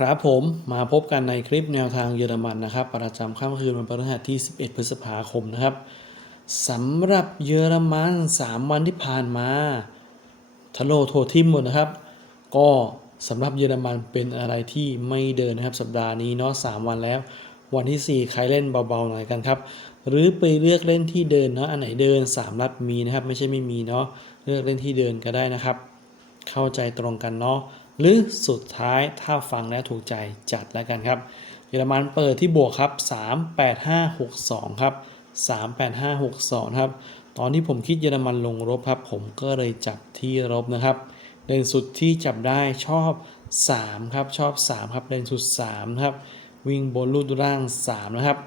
ครับผมมาพบกันในคลิปแนวทางเยอรมันนะครับ ประจำค่ำคืนวันพฤหัสที่ 11 พฤษภาคมนะครับสำหรับเยอรมัน 3 วันที่ผ่านมาทะโลโททิมหมดนะครับ ก็สำหรับเยอรมันเป็นอะไรที่ไม่เดินนะครับ สัปดาห์นี้เนาะ3วันแล้ว วันที่ 4 ใครเล่นเบาๆหน่อยกันครับ หรือไปเลือกเล่นที่เดินเนาะอันไหนเดิน 3 รัฐมีนะครับ ไม่ใช่ไม่มีเนาะเลือกเล่นที่เดินก็ได้นะครับ เข้าใจตรงกันเนาะ หรือสุดท้ายถ้าฟังแล้วถูกใจจัดแล้วกันครับ เยอรมันเปิดที่บวกครับ 38562 ครับ 38562 ครับ ตอนที่ผมคิดเยอรมันลงรบครับ ผมก็เลยจับที่รบนะครับเลนสุดที่จับได้ชอบ 3 ครับ ชอบ 3 ครับเลนสุด3นะครับ วิ่งบนลูดร่าง 3 นะครับ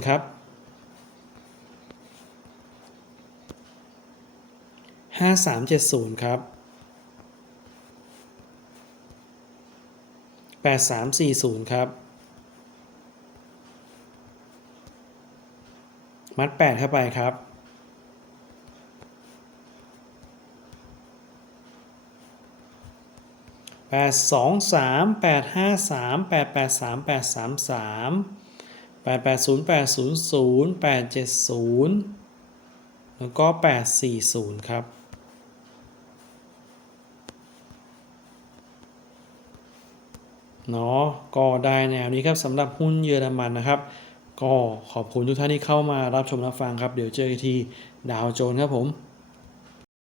2300 ครับ ห้าสามเจ็ดศูนย์ครับแปดสามสี่ศูนย์ครับ มัดแปดเข้าไปครับ แปดสองสามแปดห้าสามแปดแปดสามแปดสามสามแปดแปดศูนย์แปดศูนย์ศูนย์แปดเจ็ดศูนย์แล้วก็แปดสี่ศูนย์ครับ เนาะก็ได้แนวนี้ครับสำหรับหุ้นเยอรมันนะครับ ก็ขอบคุณทุกท่านที่เข้ามารับชมรับฟังครับ เดี๋ยวเจอกันทีดาวโจนครับผม